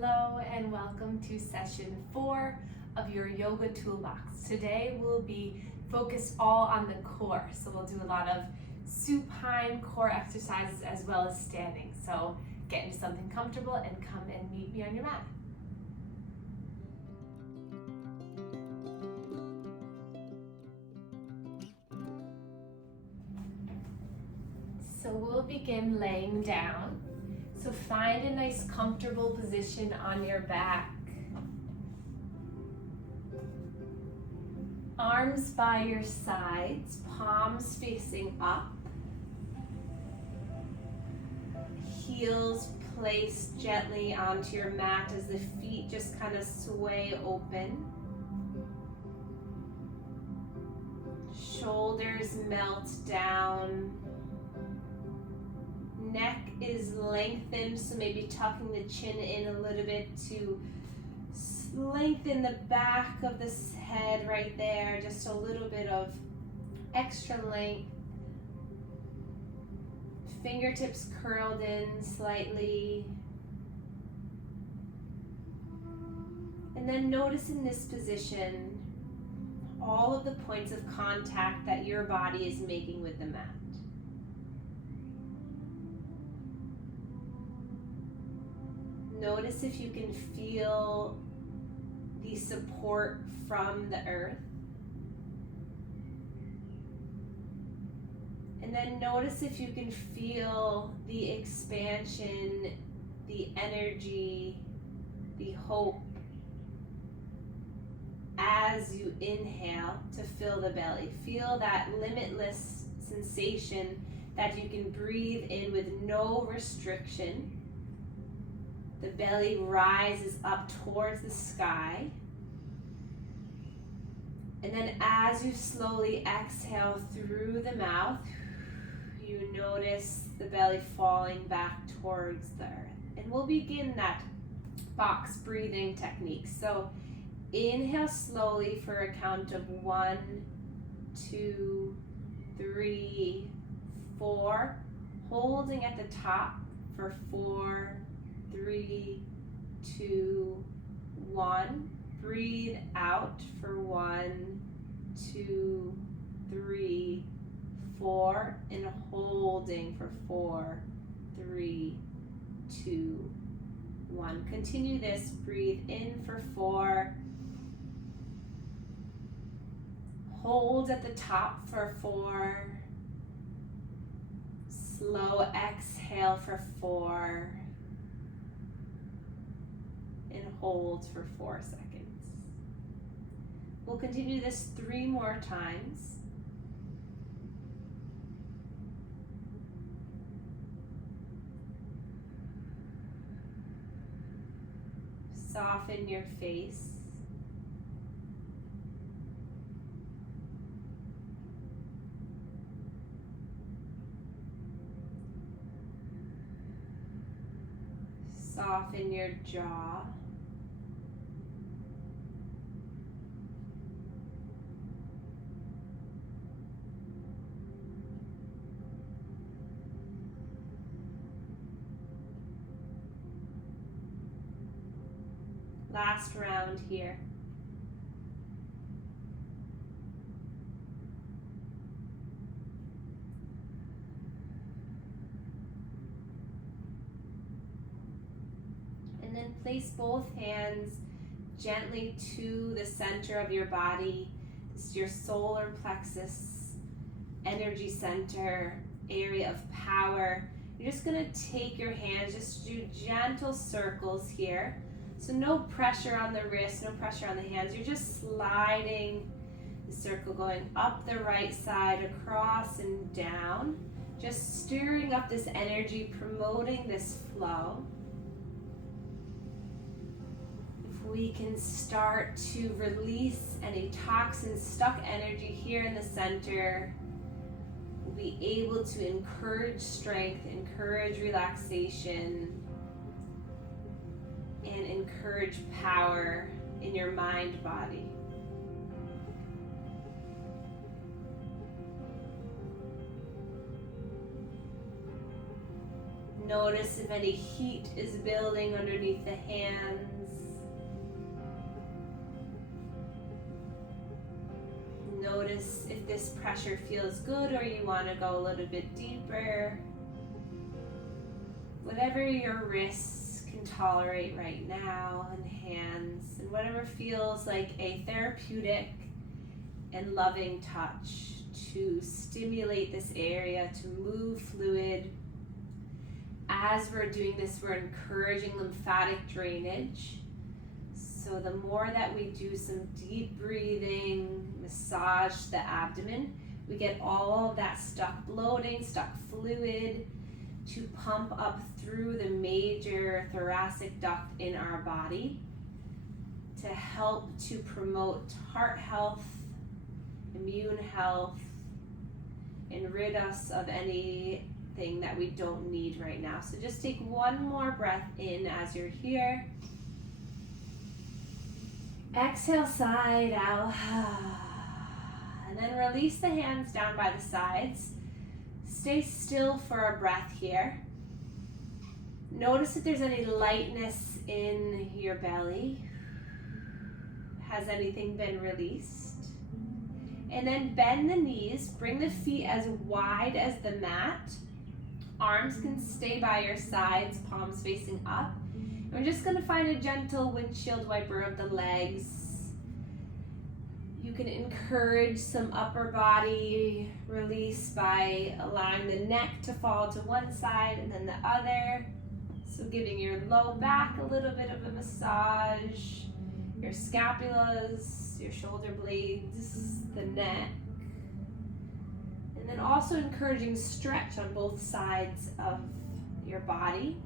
Hello and welcome to session 4 of your yoga toolbox. Today we'll be focused all on the core. So we'll do a lot of supine core exercises as well as standing. So get into something comfortable and come and meet me on your mat. So we'll begin laying down. So find a nice comfortable position on your back. Arms by your sides, palms facing up. Heels placed gently onto your mat as the feet just kind of sway open. Shoulders melt down. Neck is lengthened, so maybe tucking the chin in a little bit to lengthen the back of this head right there, just a little bit of extra length. Fingertips curled in slightly. And then notice in this position all of the points of contact that your body is making with the mat. Notice if you can feel the support from the earth. And then notice if you can feel the expansion, the energy, the hope as you inhale to fill the belly. Feel that limitless sensation that you can breathe in with no restriction. The belly rises up towards the sky. And then as you slowly exhale through the mouth, you notice the belly falling back towards the earth. And we'll begin that box breathing technique. So inhale slowly for a count of 1, 2, 3, 4. Holding at the top for 4, 3, 2, 1. Breathe out for 1, 2, 3, 4, and holding for 4, 3, 2, 1. Continue this. Breathe in for 4. Hold at the top for 4. Slow exhale for 4. And hold for 4 seconds. We'll continue this 3 more times. Soften your face. Soften your jaw. Last round here. And then place both hands gently to the center of your body. This is your solar plexus, energy center, area of power. You're just going to take your hands, just do gentle circles here. So no pressure on the wrist, no pressure on the hands. You're just sliding the circle, going up the right side, across and down. Just stirring up this energy, promoting this flow. If we can start to release any toxin, stuck energy here in the center, we'll be able to encourage strength, encourage relaxation, and encourage power in your mind body. Notice if any heat is building underneath the hands. Notice if this pressure feels good or you want to go a little bit deeper. Whatever your wrists can tolerate right now, and hands, and whatever feels like a therapeutic and loving touch to stimulate this area, to move fluid. As we're doing this, we're encouraging lymphatic drainage. So the more that we do some deep breathing, massage the abdomen, we get all of that stuck bloating, stuck fluid to pump up through the major thoracic duct in our body to help to promote heart health, immune health, and rid us of anything that we don't need right now. So just take one more breath in as you're here. Exhale, side out. And then release the hands down by the sides. Stay still for a breath here. Notice if there's any lightness in your belly. Has anything been released? And then bend the knees, bring the feet as wide as the mat. Arms can stay by your sides, palms facing up. We're just going to find a gentle windshield wiper of the legs. You can encourage some upper body release by allowing the neck to fall to one side and then the other. So giving your low back a little bit of a massage, your scapulas, your shoulder blades, the neck. And then also encouraging stretch on both sides of your body.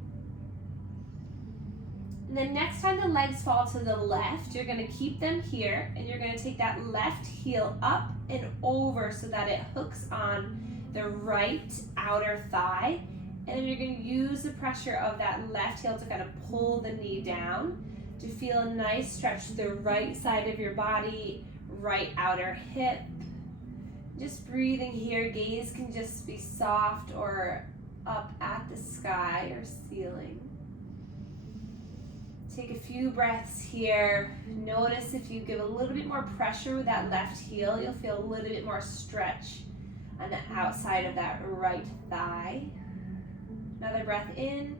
And then next time the legs fall to the left, you're going to keep them here, and you're going to take that left heel up and over so that it hooks on the right outer thigh. And then you're going to use the pressure of that left heel to kind of pull the knee down to feel a nice stretch to the right side of your body, right outer hip. Just breathing here, gaze can just be soft or up at the sky or ceiling. Take a few breaths here. Notice if you give a little bit more pressure with that left heel, you'll feel a little bit more stretch on the outside of that right thigh. Another breath in.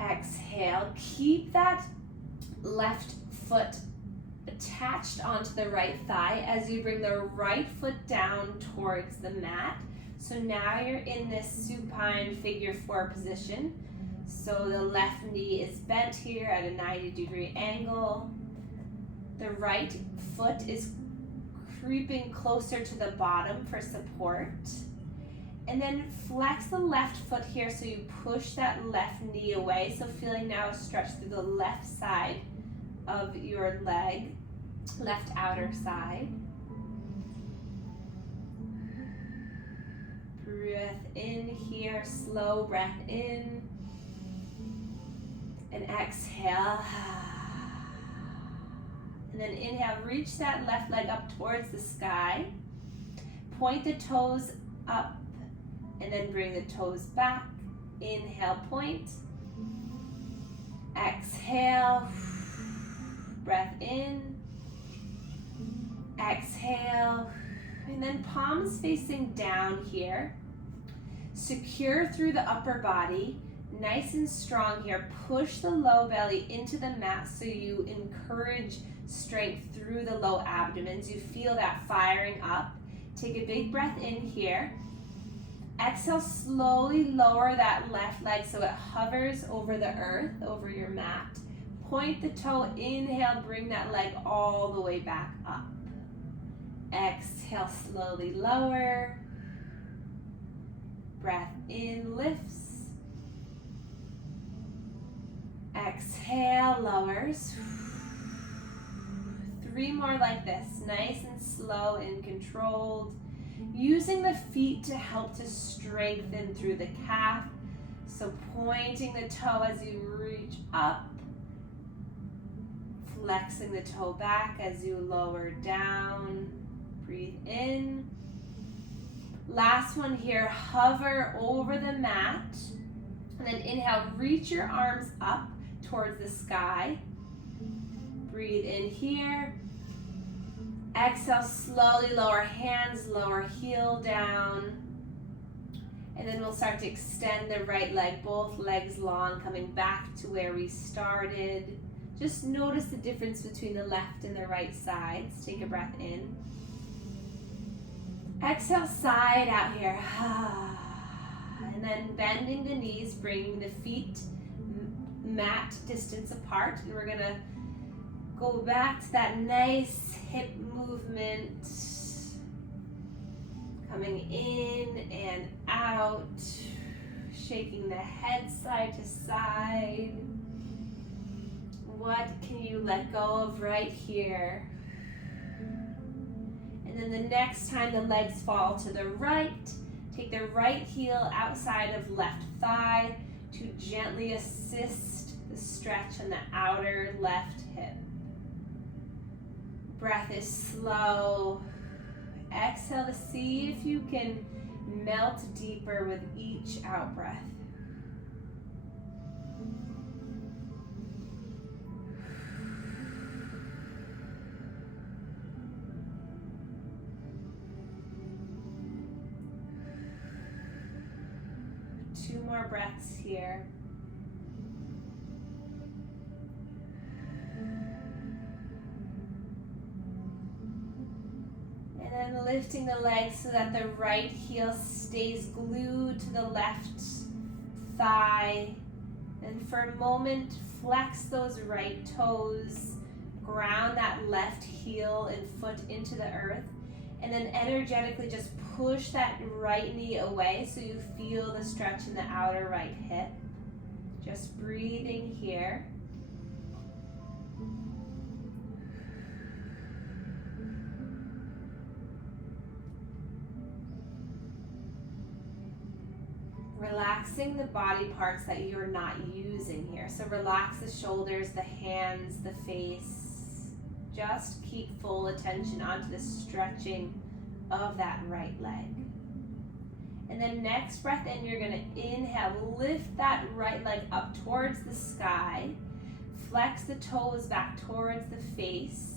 Exhale. Keep that left foot attached onto the right thigh as you bring the right foot down towards the mat. So now you're in this supine figure 4 position. So the left knee is bent here at a 90-degree angle. The right foot is creeping closer to the bottom for support. And then flex the left foot here so you push that left knee away. So feeling now a stretch through the left side of your leg, left outer side. Breath in here, slow breath in. And exhale. And then inhale, reach that left leg up towards the sky. Point the toes up and then bring the toes back. Inhale, point. Exhale. Breath in. Exhale. And then palms facing down here. Secure through the upper body. Nice and strong here. Push the low belly into the mat so you encourage strength through the low abdomen. You feel that firing up. Take a big breath in here. Exhale, slowly lower that left leg so it hovers over the earth, over your mat. Point the toe, inhale, bring that leg all the way back up. Exhale, slowly lower. Breath in, lifts. Exhale, lowers. 3 more like this, nice and slow and controlled. Using the feet to help to strengthen through the calf. So pointing the toe as you reach up. Flexing the toe back as you lower down. Breathe in. Last one here, hover over the mat. And then inhale, reach your arms up towards the sky. Breathe in here. Exhale, slowly lower hands, lower heel down. And then we'll start to extend the right leg, both legs long, coming back to where we started. Just notice the difference between the left and the right sides. Take a breath in. Exhale, side out here. And then bending the knees, bringing the feet mat distance apart. And we're gonna go back to that nice hip movement. Coming in and out, shaking the head side to side. What can you let go of right here? And then the next time the legs fall to the right, take the right heel outside of left thigh to gently assist the stretch on the outer left hip. Breath is slow. Exhale to see if you can melt deeper with each out breath. Two more breaths here. And then lifting the legs so that the right heel stays glued to the left thigh. And for a moment, flex those right toes. Ground that left heel and foot into the earth. And then energetically just push that right knee away so you feel the stretch in the outer right hip. Just breathing here. Relaxing the body parts that you're not using here. So relax the shoulders, the hands, the face. Just keep full attention onto the stretching of that right leg. And then next breath in, you're going to inhale, lift that right leg up towards the sky. Flex the toes back towards the face.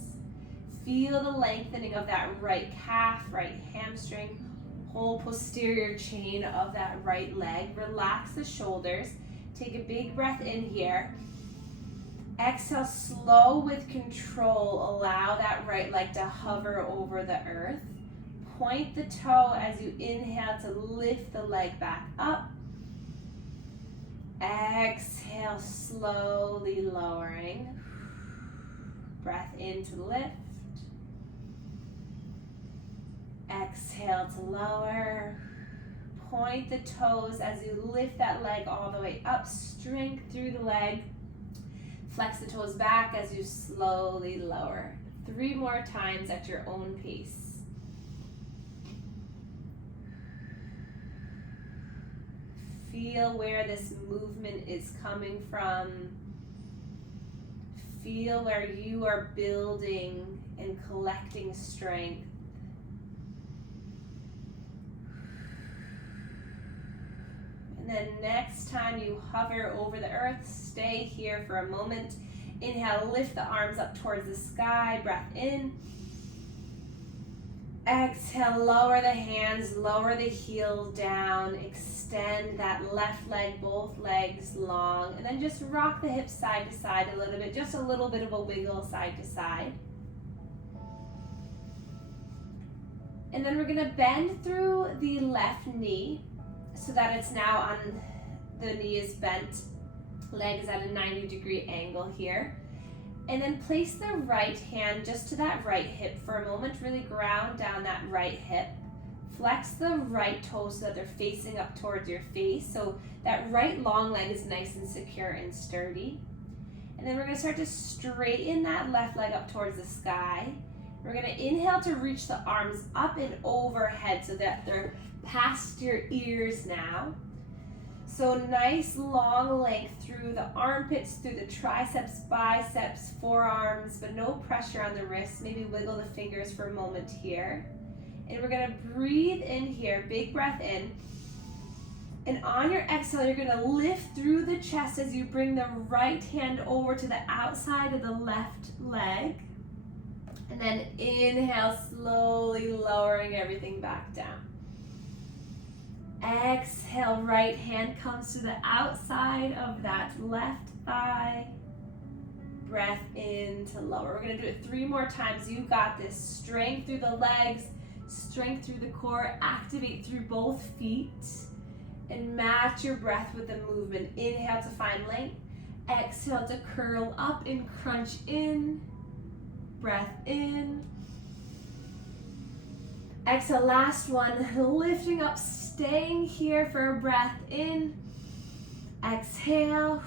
Feel the lengthening of that right calf, right hamstring. Whole posterior chain of that right leg. Relax the shoulders. Take a big breath in here. Exhale, slow with control. Allow that right leg to hover over the earth. Point the toe as you inhale to lift the leg back up. Exhale, slowly lowering. Breath in to lift. Exhale to lower. Point the toes as you lift that leg all the way up. Strength through the leg. Flex the toes back as you slowly lower. 3 more times at your own pace. Feel where this movement is coming from. Feel where you are building and collecting strength. And then next time you hover over the earth, stay here for a moment. Inhale, lift the arms up towards the sky. Breath in. Exhale, lower the hands, lower the heel down. Extend that left leg, both legs long. And then just rock the hips side to side a little bit. Just a little bit of a wiggle side to side. And then we're going to bend through the left knee so that it's now on the knee is bent. Leg is at a 90-degree angle here. And then place the right hand just to that right hip for a moment. Really ground down that right hip. Flex the right toes so that they're facing up towards your face. So that right long leg is nice and secure and sturdy. And then we're going to start to straighten that left leg up towards the sky. We're going to inhale to reach the arms up and overhead so that they're past your ears now. So nice long length through the armpits, through the triceps, biceps, forearms, but no pressure on the wrists. Maybe wiggle the fingers for a moment here. And we're gonna breathe in here, big breath in. And on your exhale, you're gonna lift through the chest as you bring the right hand over to the outside of the left leg. And then inhale, slowly lowering everything back down. Exhale, right hand comes to the outside of that left thigh. Breath in to lower. We're gonna do it 3 more times. You got this. Strength through the legs, strength through the core. Activate through both feet. And match your breath with the movement. Inhale to find length. Exhale to curl up and crunch in. Breath in. Exhale, last one. Lifting up, staying here for a breath in. Exhale.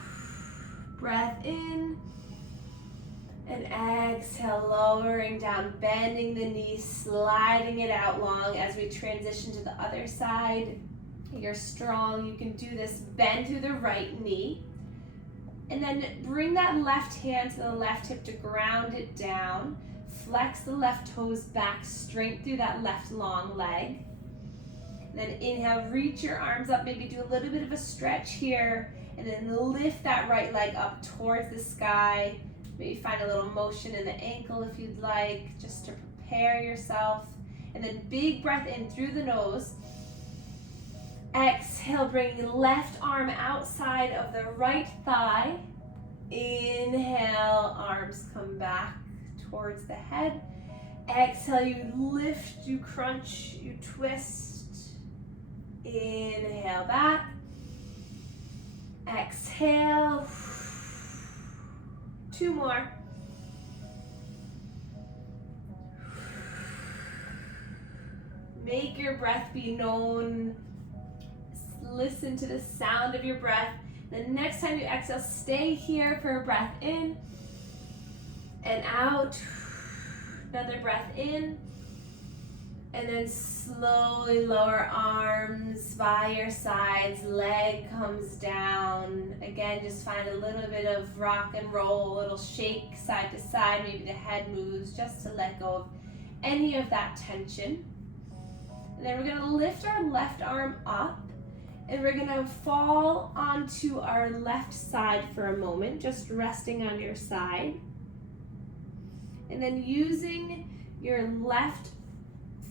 Breath in. And exhale, lowering down, bending the knees, sliding it out long as we transition to the other side. You're strong, you can do this. Bend through the right knee. And then bring that left hand to the left hip to ground it down. Flex the left toes back, straight through that left long leg. And then inhale, reach your arms up, maybe do a little bit of a stretch here. And then lift that right leg up towards the sky. Maybe find a little motion in the ankle if you'd like, just to prepare yourself. And then big breath in through the nose. Exhale, bring left arm outside of the right thigh. Inhale, arms come back towards the head. Exhale, you lift, you crunch, you twist. Inhale back. Exhale. 2 more. Make your breath be known. Listen to the sound of your breath. The next time you exhale, stay here for a breath in and out. Another breath in. And then slowly lower arms by your sides, leg comes down. Again, just find a little bit of rock and roll, a little shake side to side. Maybe the head moves just to let go of any of that tension. And then we're gonna lift our left arm up and we're gonna fall onto our left side for a moment, just resting on your side. And then using your left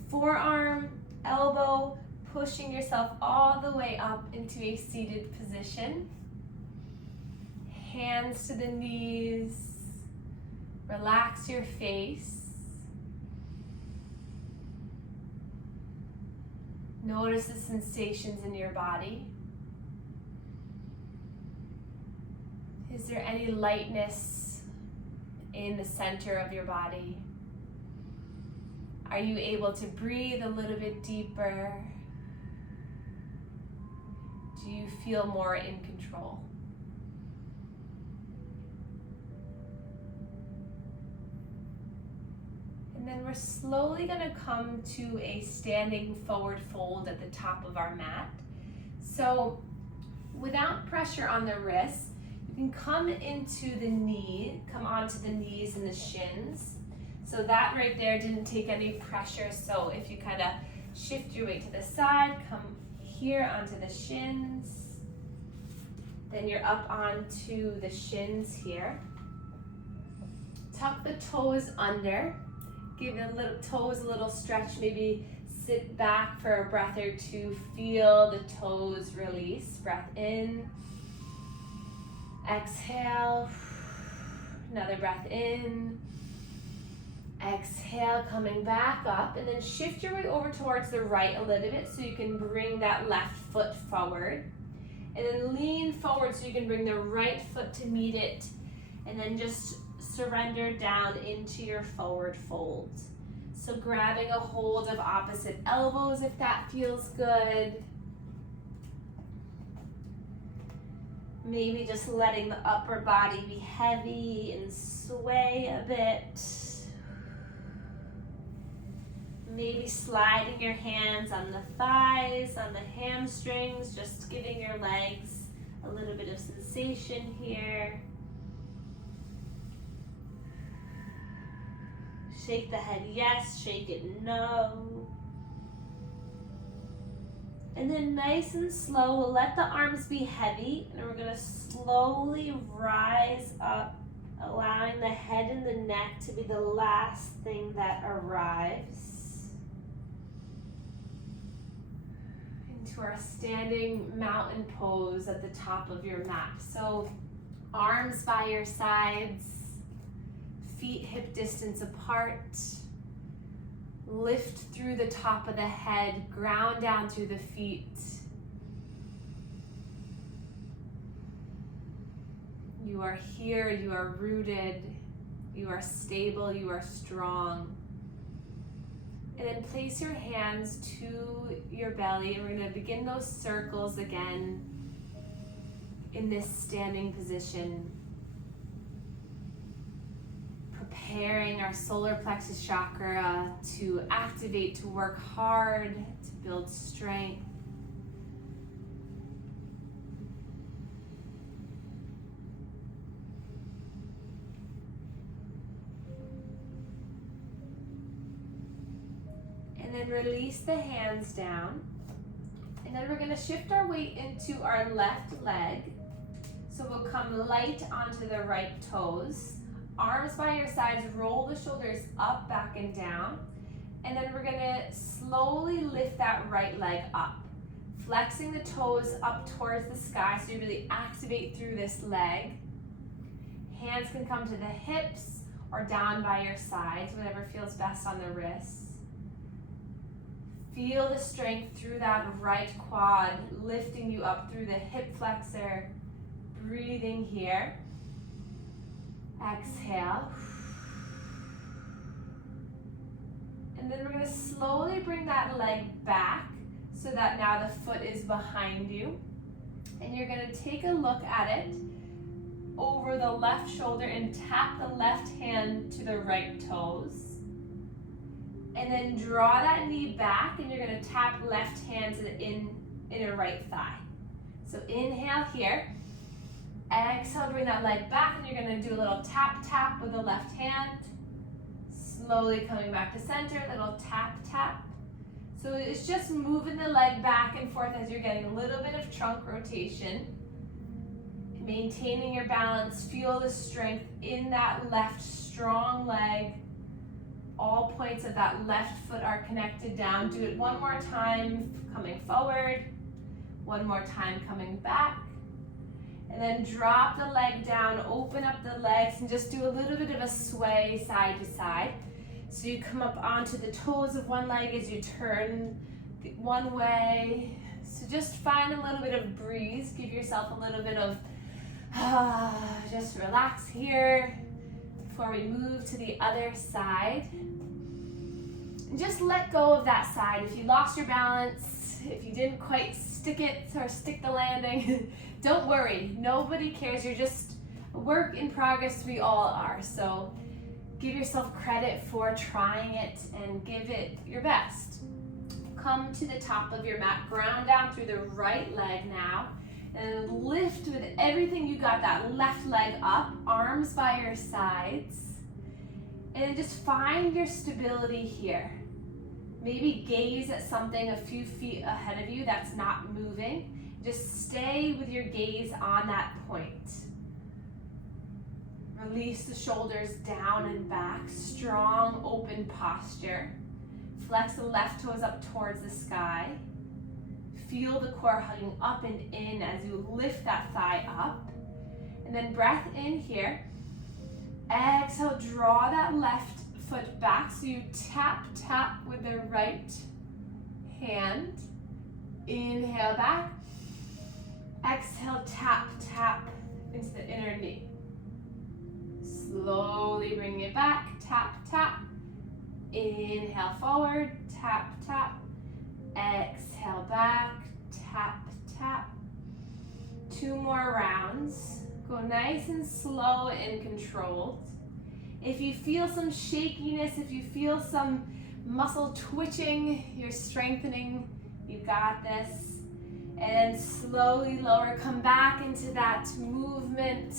forearm, elbow, pushing yourself all the way up into a seated position. Hands to the knees. Relax your face. Notice the sensations in your body. Is there any lightness in the center of your body? Are you able to breathe a little bit deeper? Do you feel more in control? And then we're slowly going to come to a standing forward fold at the top of our mat. So without pressure on the wrists, you can come onto the knees and the shins. So that right there didn't take any pressure. So if you kind of shift your weight to the side, come here onto the shins, then you're up onto the shins here. Tuck the toes under, give the little toes a little stretch, maybe sit back for a breath or two, feel the toes release. Breath in, exhale, another breath in. Exhale, coming back up, and then shift your weight over towards the right a little bit so you can bring that left foot forward. And then lean forward so you can bring the right foot to meet it. And then just surrender down into your forward fold. So grabbing a hold of opposite elbows if that feels good. Maybe just letting the upper body be heavy and sway a bit. Maybe sliding your hands on the thighs, on the hamstrings, just giving your legs a little bit of sensation here. Shake the head yes, shake it no. And then nice and slow, we'll let the arms be heavy, and we're gonna slowly rise up, allowing the head and the neck to be the last thing that arrives into our standing mountain pose at the top of your mat. So arms by your sides, feet hip distance apart. Lift through the top of the head, ground down through the feet. You are here, you are rooted, you are stable, you are strong. And then place your hands to your belly, and we're going to begin those circles again in this standing position. Preparing our solar plexus chakra to activate, to work hard, to build strength. And then release the hands down. And then we're going to shift our weight into our left leg. So we'll come light onto the right toes. Arms by your sides, roll the shoulders up, back, and down. And then we're gonna slowly lift that right leg up, flexing the toes up towards the sky so you really activate through this leg. Hands can come to the hips or down by your sides, whatever feels best on the wrists. Feel the strength through that right quad, lifting you up through the hip flexor, breathing here. Exhale. And then we're going to slowly bring that leg back so that now the foot is behind you. And you're going to take a look at it over the left shoulder and tap the left hand to the right toes. And then draw that knee back, and you're going to tap left hand to the inner right thigh. So inhale here. Exhale, bring that leg back, and you're going to do a little tap, tap with the left hand. Slowly coming back to center, little tap, tap. So it's just moving the leg back and forth as you're getting a little bit of trunk rotation. Maintaining your balance, feel the strength in that left strong leg. All points of that left foot are connected down. Do it one more time, coming forward. One more time, coming back. And then drop the leg down, open up the legs, and just do a little bit of a sway side to side. So you come up onto the toes of one leg as you turn one way. So just find a little bit of breeze. Give yourself a little bit of, just relax here before we move to the other side. And just let go of that side. If you lost your balance, if you didn't quite stick it or stick the landing, don't worry, nobody cares. You're just a work in progress, we all are. So give yourself credit for trying it and give it your best. Come to the top of your mat, ground down through the right leg now, and lift with everything you got, that left leg up, arms by your sides, and then just find your stability here. Maybe gaze at something a few feet ahead of you that's not moving. Just stay with your gaze on that point. Release the shoulders down and back. Strong, open posture. Flex the left toes up towards the sky. Feel the core hugging up and in as you lift that thigh up. And then breath in here. Exhale, draw that left foot back. So you tap, tap with the right hand. Inhale back. Exhale, tap, tap into the inner knee. Slowly bring it back, tap, tap. Inhale forward, tap, tap. Exhale back, tap, tap. 2 more rounds. Go nice and slow and controlled. If you feel some shakiness, if you feel some muscle twitching, you're strengthening, you got this. And slowly lower, come back into that movement,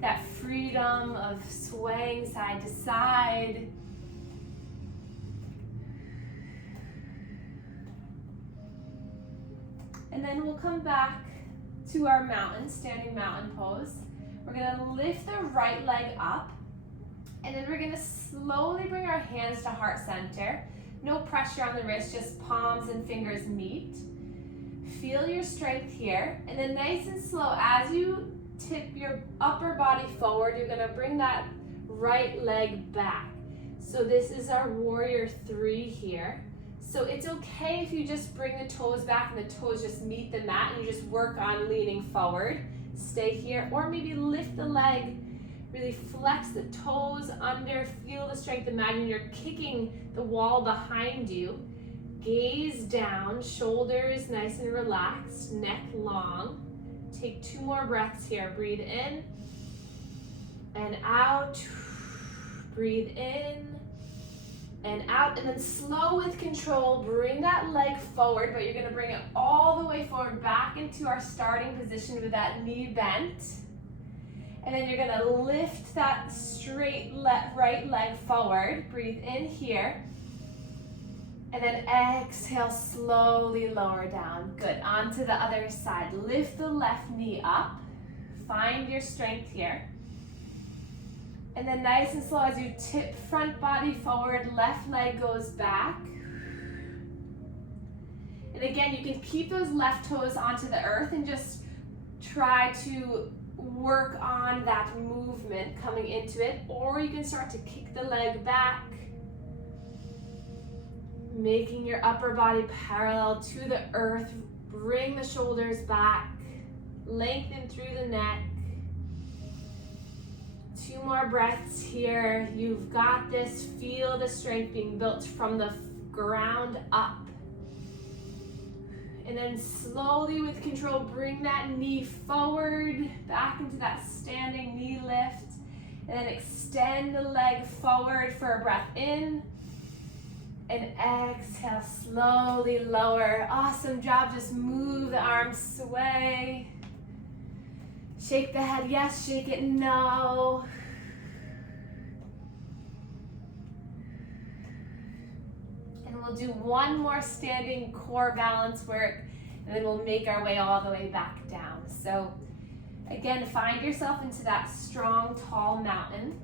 that freedom of swaying side to side. And then we'll come back to our standing mountain pose. We're gonna lift the right leg up, and then we're gonna slowly bring our hands to heart center. No pressure on the wrist, just palms and fingers meet. Feel your strength here, and then nice and slow, as you tip your upper body forward, you're gonna bring that right leg back. So this is our warrior 3 here. So it's okay if you just bring the toes back and the toes just meet the mat and you just work on leaning forward. Stay here, or maybe lift the leg, really flex the toes under, feel the strength. Imagine you're kicking the wall behind you. Gaze down, shoulders nice and relaxed, neck long. Take 2 more breaths here. Breathe in and out. Breathe in and out, and then slow with control, bring that leg forward, but you're gonna bring it all the way forward back into our starting position with that knee bent. And then you're gonna lift that straight right leg forward. Breathe in here. And then exhale, slowly lower down. Good, onto the other side. Lift the left knee up. Find your strength here. And then nice and slow as you tip front body forward, left leg goes back. And again, you can keep those left toes onto the earth and just try to work on that movement coming into it, or you can start to kick the leg back, making your upper body parallel to the earth. Bring the shoulders back, lengthen through the neck. 2 more breaths here. You've got this. Feel the strength being built from the ground up. And then slowly with control, bring that knee forward, back into that standing knee lift. And then extend the leg forward for a breath in. And exhale, slowly lower. Awesome job. Just move the arms, sway. Shake the head, yes. Shake it, no. And we'll do 1 more standing core balance work, and then we'll make our way all the way back down. So again, find yourself into that strong, tall mountain.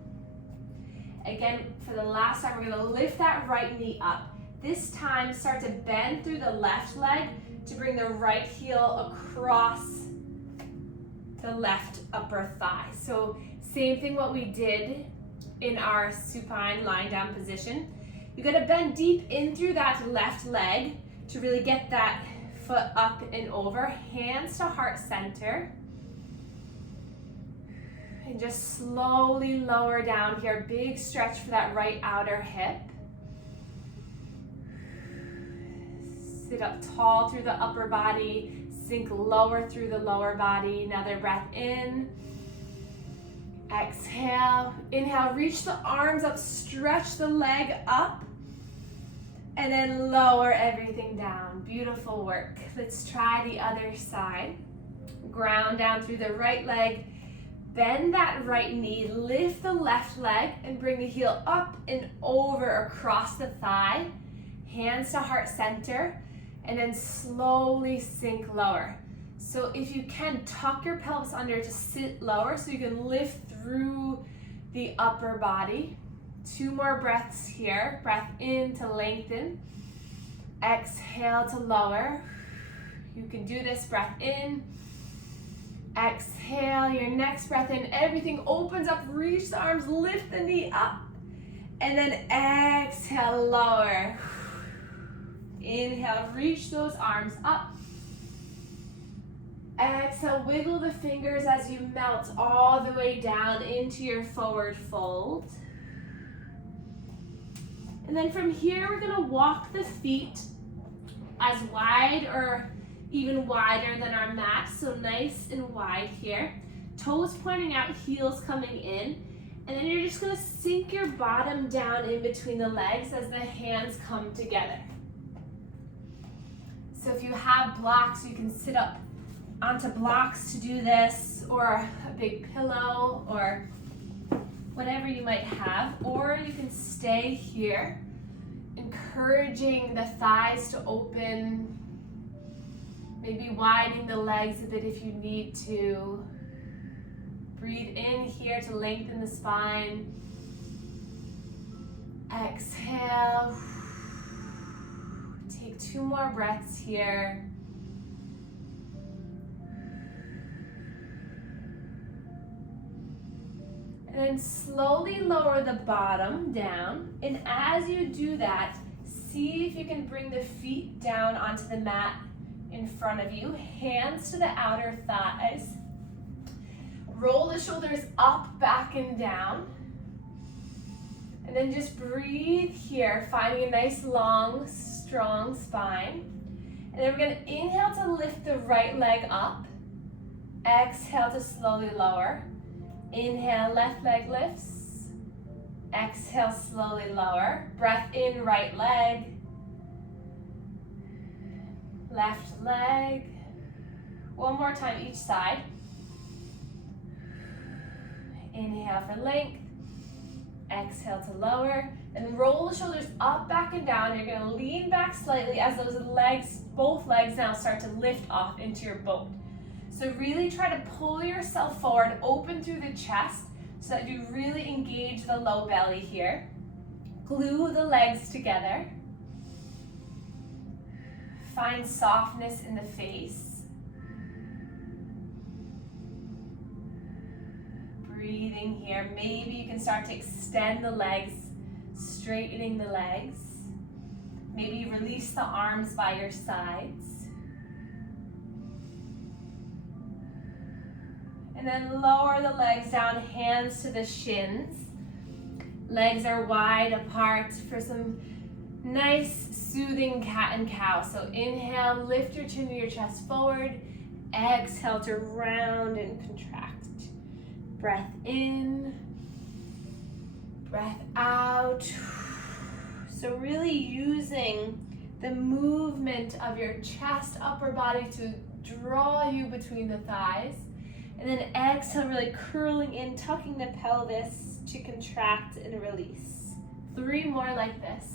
Again, for the last time, we're gonna lift that right knee up. This time, start to bend through the left leg to bring the right heel across the left upper thigh. So same thing what we did in our supine lying down position. You gotta bend deep in through that left leg to really get that foot up and over. Hands to heart center. And just slowly lower down here. Big stretch for that right outer hip. Sit up tall through the upper body. Sink lower through the lower body. Another breath in. Exhale. Inhale, reach the arms up, stretch the leg up. And then lower everything down. Beautiful work. Let's try the other side. Ground down through the right leg. Bend that right knee, lift the left leg, and bring the heel up and over across the thigh. Hands to heart center, and then slowly sink lower. So if you can, tuck your pelvis under to sit lower so you can lift through the upper body. 2 more breaths here. Breath in to lengthen. Exhale to lower. You can do this. Breath in. Exhale, your next breath in, everything opens up, reach the arms, lift the knee up, and then exhale, lower. Inhale, reach those arms up. Exhale, wiggle the fingers as you melt all the way down into your forward fold. And then from here, we're gonna walk the feet as wide or even wider than our mat, so nice and wide here. Toes pointing out, heels coming in. And then you're just gonna sink your bottom down in between the legs as the hands come together. So if you have blocks, you can sit up onto blocks to do this, or a big pillow, or whatever you might have. Or you can stay here, encouraging the thighs to open, Maybe widening the legs a bit if you need to. Breathe in here to lengthen the spine. Exhale. Take 2 more breaths here. And then slowly lower the bottom down. And as you do that, see if you can bring the feet down onto the mat in front of you. Hands to the outer thighs. Roll the shoulders up, back, and down. And then just breathe here, finding a nice, long, strong spine. And then we're going to inhale to lift the right leg up. Exhale to slowly lower. Inhale, left leg lifts. Exhale, slowly lower. Breath in, right leg. Left leg. One more time each side. Inhale for length. Exhale to lower. And roll the shoulders up, back, and down. You're going to lean back slightly as those legs, both legs now start to lift off into your boat. So really try to pull yourself forward, open through the chest so that you really engage the low belly here. Glue the legs together. Find softness in the face. Breathing here. Maybe you can start to extend the legs, straightening the legs. Maybe release the arms by your sides. And then lower the legs down, hands to the shins. Legs are wide apart for some nice soothing cat and cow. So inhale, lift your chin to your chest forward. Exhale to round and contract. Breath in, breath out. So really using the movement of your chest, upper body to draw you between the thighs. And then exhale, really curling in, tucking the pelvis to contract and release. 3 more like this.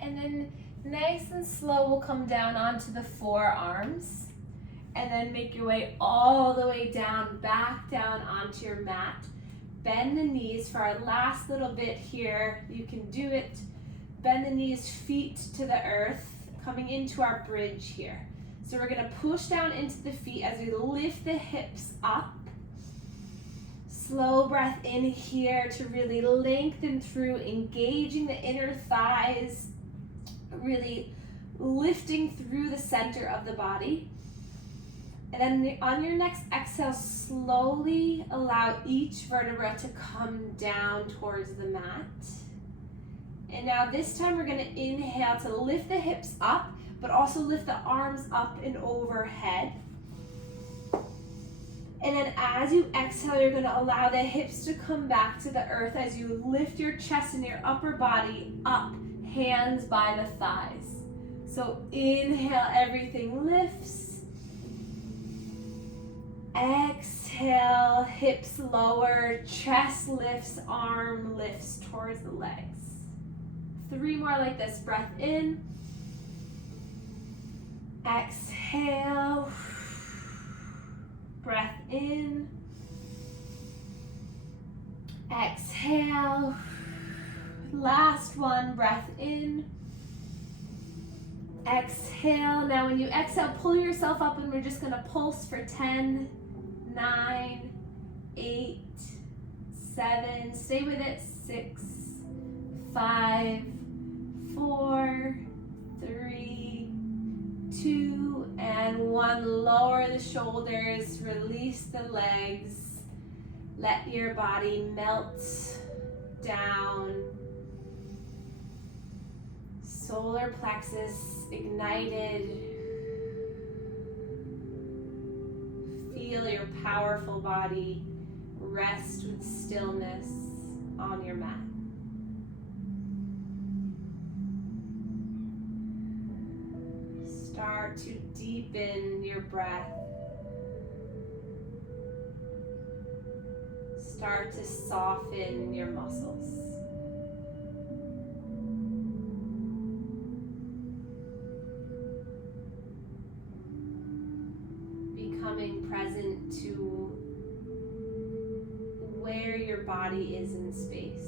And then nice and slow, we'll come down onto the forearms. And then make your way all the way down, back down onto your mat. Bend the knees for our last little bit here. You can do it. Bend the knees, feet to the earth, coming into our bridge here. So we're going to push down into the feet as we lift the hips up. Slow breath in here to really lengthen through, engaging the inner thighs, really lifting through the center of the body. And then on your next exhale, slowly allow each vertebra to come down towards the mat. And now this time we're going to inhale to lift the hips up, but also lift the arms up and overhead. And then as you exhale, you're going to allow the hips to come back to the earth as you lift your chest and your upper body up, hands by the thighs. So inhale, everything lifts. Exhale, hips lower, chest lifts, arm lifts towards the legs. 3 more like this. Breath in. Exhale. Breath in. Exhale. Last one. Breath in. Exhale. Now when you exhale, pull yourself up and we're just going to pulse for 10, 9, 8, 7, stay with it, 6, 5, 4, 3, 2, and 1. Lower the shoulders, release the legs, let your body melt down. Solar plexus ignited. Feel your powerful body rest with stillness on your mat. Start to deepen your breath. Start to soften your muscles. Becoming present to where your body is in space.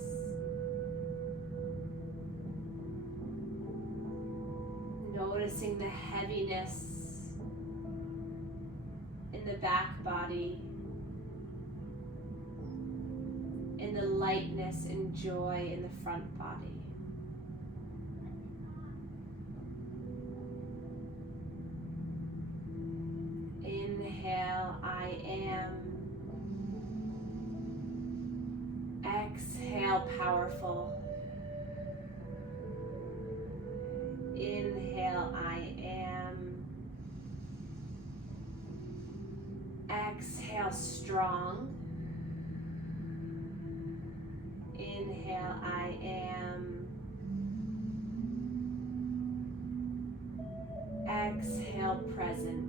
Noticing the heaviness in the back body and the lightness and joy in the front body. Inhale, I am. Exhale, powerful. Inhale, I am. Exhale, strong. Inhale, I am. Exhale, present.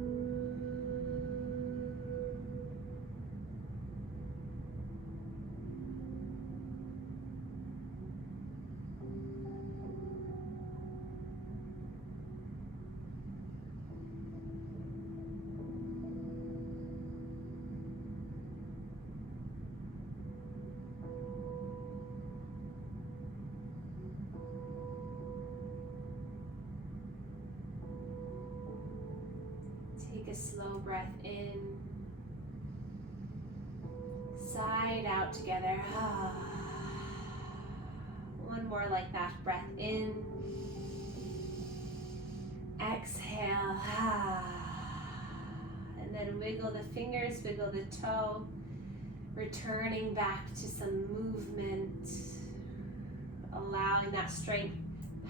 Take a slow breath in, side out together. One more like that, breath in, exhale, and then wiggle the fingers, wiggle the toe, returning back to some movement, allowing that strength,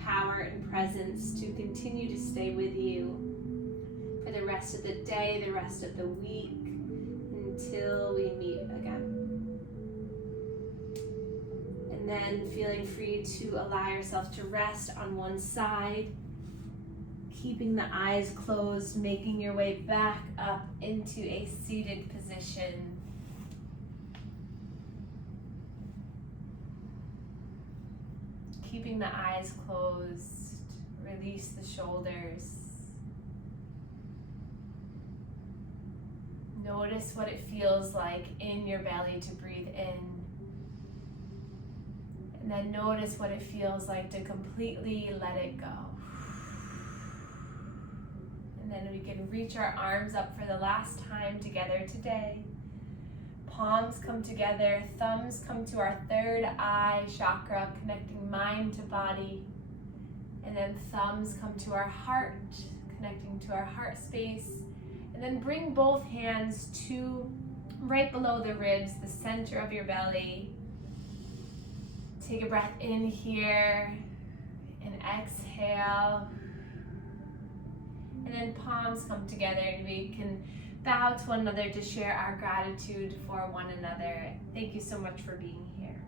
power, and presence to continue to stay with you for the rest of the day, the rest of the week, until we meet again. And then feeling free to allow yourself to rest on one side, keeping the eyes closed, making your way back up into a seated position. Keeping the eyes closed, release the shoulders. Notice what it feels like in your belly to breathe in. And then notice what it feels like to completely let it go. And then we can reach our arms up for the last time together today. Palms come together, thumbs come to our third eye chakra, connecting mind to body. And then thumbs come to our heart, connecting to our heart space. And then bring both hands to right below the ribs, the center of your belly. Take a breath in here and exhale. And then palms come together and we can bow to one another to share our gratitude for one another. Thank you so much for being here.